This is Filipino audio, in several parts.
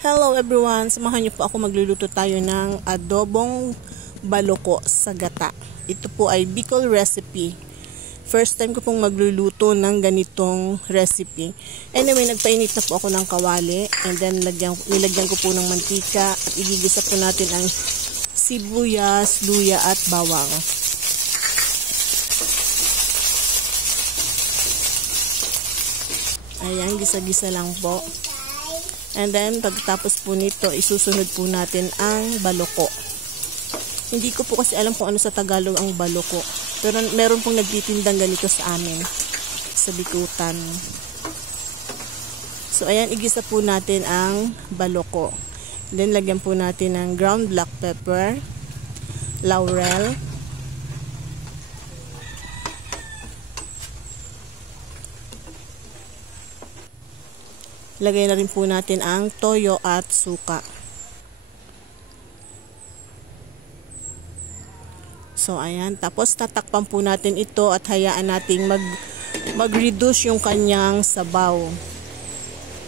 Hello everyone! Samahan niyo po ako, magluluto tayo ng adobong baloko sa gata. Ito po ay Bicol recipe. First time ko pong magluluto ng ganitong recipe. Anyway, nagpainit na po ako ng kawali and then nilagyan ko po ng mantika at igigisa po natin ang sibuyas, luya at bawang. Ayan, gisa-gisa lang po. And then, pagkatapos po nito, isusunod po natin ang baloko. Hindi ko po kasi alam kung ano sa Tagalog ang baloko. Pero meron pong nagtitindang ganito sa amin. Sa bikutan. So, ayan, igisa po natin ang baloko. Then, lagyan po natin ng ground black pepper, laurel, lagay na rin po natin ang toyo at suka. So, ayan. Tapos, tatakpan po natin ito at hayaan nating mag-reduce yung kanyang sabaw.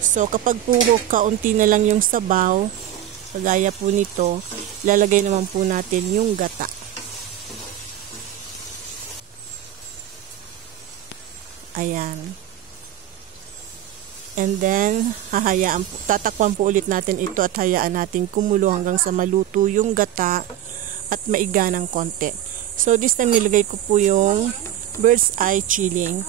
So, kapag puro kaunti na lang yung sabaw, kagaya po nito, lalagay naman po natin yung gata. Ayan. And then, tatakpan po ulit natin ito at hayaan natin kumulo hanggang sa maluto yung gata at maiga ng konti. So, this time nilagay ko po yung bird's eye chili.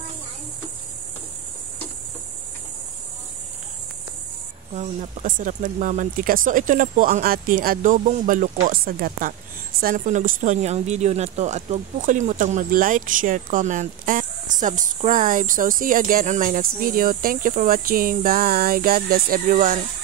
Wow, napakasarap, nagmamantika. So, ito na po ang ating adobong baloko sa gata. Sana po nagustuhan nyo ang video na to at huwag po kalimutang mag-like, share, comment, and subscribe. So, see you again on my next video. Thank you for watching. Bye. God bless everyone.